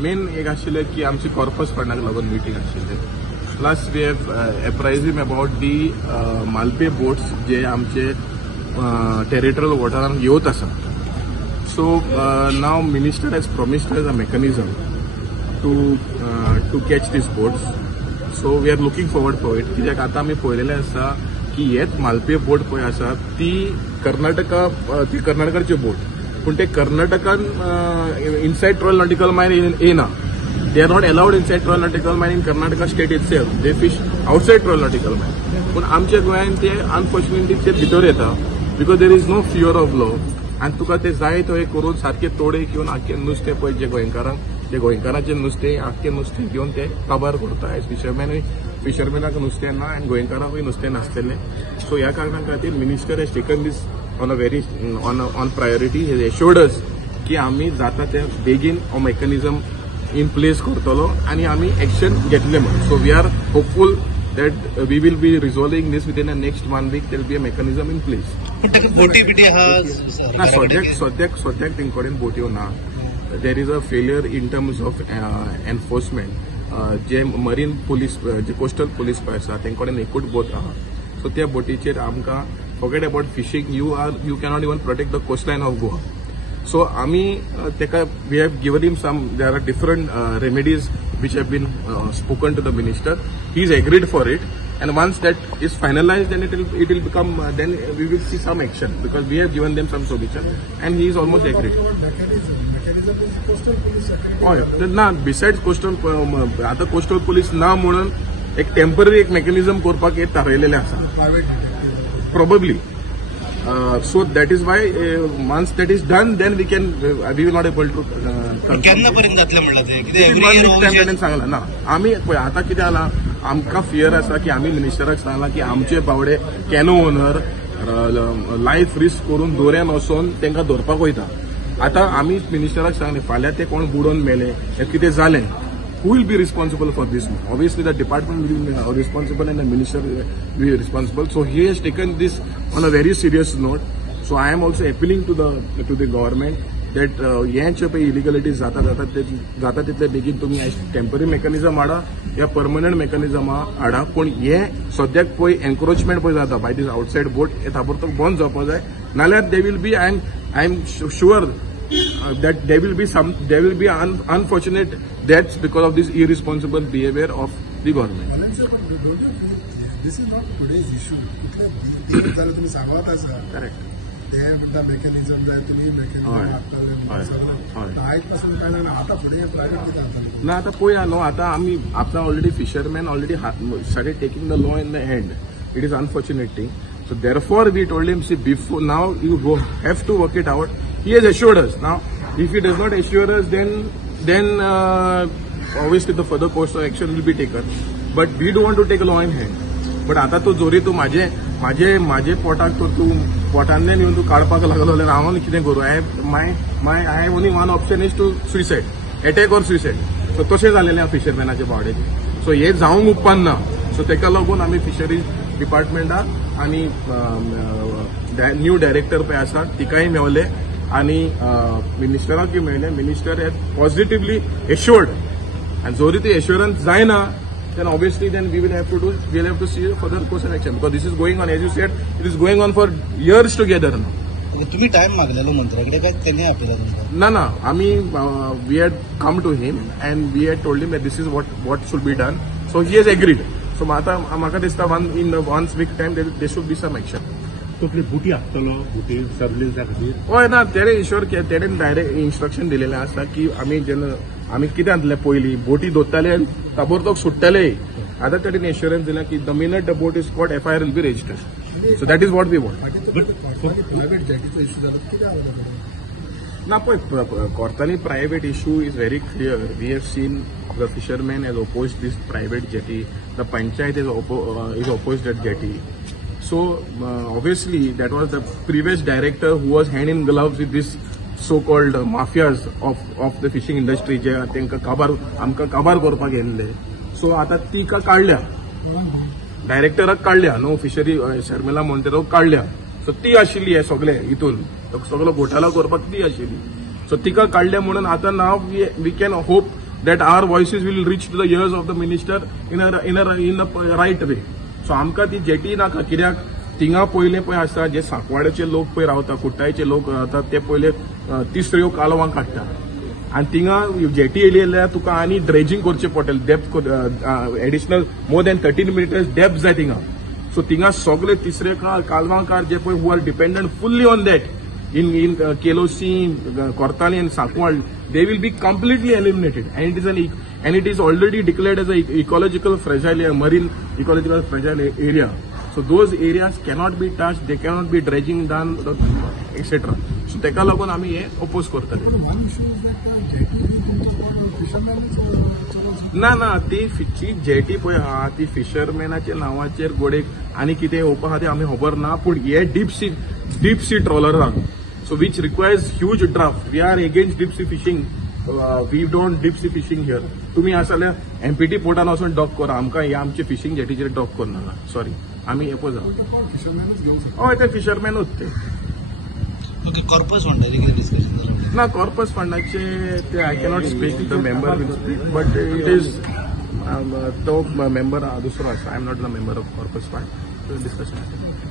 Main एक आशिल्लें की आमची कॉर्पस फंडाक लागून मिटींग आशिल्लें. Plus we have apprised him about the Malpe boats जे आमचे टेरिटोरियल वॉटरान येवत आसा. So now minister has promised a mechanism to catch these boats. So we are looking forward for it. कित्याक आतां आमी पळयलेलें आसा की हेच मालपे बोट पळय आसा ती कर्नाटकाची बोट, पूण ते कर्नाटकान इनसायड ट्रॉयल नॉटिकल मायन येना. They are not allowed inside twelve nautical mile in Karnataka state itself. They fish outside twelve nautical mile. पूण आमच्या गोंयान ते अनफॉर्च्युनेटली ते भितर येता because there is no fear of law. आनी तुका ते जाय थंय करून सारखे तोडे घेवन आख्खें नुस्तें पळय जे गोंयकारांचें नुस्तें आख्खें नुस्तें घेवन ते काबार करता. एज फिशरमॅनाक नुस्तें ना आनी गोंयकारांकूय नुस्तें नासतलें. सो ह्या कारणां खातीर minister has taken this on a very on priority. He's assured us की आमी जाता ते बेगीन हो मेकॅनिझम इन प्लेस करतलो आनी आमी एक्शन घेतले म्हणून. So we are hopeful that we will be resolving this within the next 1 week. There will be a mechanism in place. सद्याक तेंकडेन बोट्यो ना. There is a failure in terms of enforcement. जे marine police जे coastal police पळय आसा तेंकडेन एकूच बोट आहा. So त्या बोटीचेर आमकां forget about fishing. You cannot even protect the coast line of Goa. So आमी तेका we have given him some. There are different remedies which have been spoken to the minister. He is agreed for it, and once that is finalized, then it will become. Then we will see some action because we have given them some solution, and he is almost agreed. Oh, ना besides coastal आता coastal police ना म्हणून एक temporary एक mechanism करपाक एक थारयलेले आसा. Probably. So that is why once that is done, then we will not able to. केन्ना पर्यंत जातले म्हणला ते कितें सांगला ना आमी पळय आतां कितें जाला आमकां फियर आसा की आमी मिनिस्टराक सांगला की आमचे Bawade canoe owner life risk करून दोऱ्यान वचोन तांकां धरपाक वयता. आतां आमी मिनिस्टराक सांगले फाल्यां ते कोण बुडोवन मेले कितें जालें who will be responsible for this? Obviously, the department will be responsible and the minister will be responsible. So he has taken this on a very serious note. So I am also appealing to the government that यांचे पळय इलिगलिटीज जाता तितले बेगीन तुमी temporary mechanism हाडा या permanent mechanism हाडा. पूण हे सद्याक पळय एन्क्रोचमेंट पळय जाता बाय दीस आउटसायड बोट हे ताबडतोब बंद जावपाक जाय. नाल्यार they will be I am sure that there will be unfortunate deaths because of this irresponsible behavior of the government. This is not today's issue. Correct. They have the mechanism that you ना आता पळया न्हू आता आमी आपला already fisherman already started taking the law in the hand. It is unfortunate thing. So therefore we told him, see, before now you have to work it out. He has assured us. Now, if he does not assure us, then obviously the further course of action will be taken. But we don't want to take a law in hand. But आता तो जोरी तू माझे पोटाक तो तू पोटांतल्यान येवन तू काडपाक लागलो जाल्यार हांव कितें करूं? I have only one option is to suicide, attack or suicide. So तशें जालेलें फिशरमॅनाचे बावडेचे. सो हे जावंक उपकारना. सो तेका लागून आमी फिशरीज डिपार्टमेंटा आनी न्यू डायरेक्टर पळय आसा तिकाय मेवले आनी मिनिस्टराकूय मेळ्ळे. मिनिस्टर हॅज पॉझिटिव्हली एश्योर्ड आनी जोरी ती एश्योरन्स जायना then obviously then we'll have to see a further course of action because this is going on, as you said, it is going on for years together now. तुम्ही time मागलेलो मंत्र्याकडे काय त्यांनी आपल्याला तुमचा ना आम्ही we had come to him and we had told him that this is what should be done. So he has agreed. So म्हाका दिसता in the 1 week time there should be some action. तोपले बुटी हाडटलो बुटी सर्विलन्सा खातीर हय ना तेणे ensure तेणेन direct instruction दिलेलें आसा की आमी कितें जातलें पयलीं बोटी दोत्ताले ताबडतोब सुट्टले. आतां तेणेन एश्योरन्स दिला की the minute the boat is caught FIR will be registered. So that is what we want. Private जेटीचो इश्यू जालो कितें ना पळय कोर्टांनी private issue is very clear. We have seen the fisherman has opposed this private jetty. The panchayat is opposed that jetty. So obviously that was the previous director who was hand in gloves with this so-called mafias of the fishing industry जे तांकां आमकां काबार करपाक गेल्ले. So आतां ती काडल्या डायरेक्टराक काडल्या न्हू फिशरी शर्मिला मोंतेराक काडल्या. सो ती आशिल्ली हे सगळे हितून सगळो घोटाळो करपाक ती आशिल्ली. सो तिका काढले म्हणून आता now we can hope that our voices will reach to the ears of the minister in a right way. So आमकां ती जेटी नाका कित्याक थिंगा पयले पळय आसता जे सांकवाड्याचे लोक पळय रावता कुट्टायचे लोक रावतात ते पयले तिसऱ्यो कालवां काडटा आनी थिंगा जेटी येयली जाल्यार तुका आनी ड्रेजिंग करचें पडटलें depth additional more than 13 meters depth जाय थिंगा. सो थिंगा सगळे तिसरे कालवांकार जे पळय who are dependent fully on that in Kelosi, Kortali and Sakwal, they will be completely eliminated, and it is already declared as a ecological fragile, marine ecological fragile area. So those areas cannot be touched, they cannot be dredging done, etc. So teka lagun आम्ही हे oppose करतले. One issue is that jetty fishermen ना ती jetty पळय आहा ती फिशरमॅनाच्या नावाचेर गोडेक आनी कितें येवपा आहा तें आमी खबर ना पूण हे डीप सी ट्रॉलर आहा. So which requires huge draft. We are against deep sea fishing. We don't deep sea fishing here. तुम्ही आसल्यार एमपीटी पोर्टान वचून डॉक करा आमकां हे आमचे फिशिंग जेटीचेर डॉक करनाका. सॉरी आमी एपोज आहा. fishermen घेऊ शकतो. हय ते फिशरमॅनूच ते. ओके कॉर्पस फंडाचे कितें डिस्कशन जालें ना कॉर्पस फंडाचे ते I cannot speak the member will speak but it is तो मेंबर दुसरो आसा I am not the member of corpus fund discussion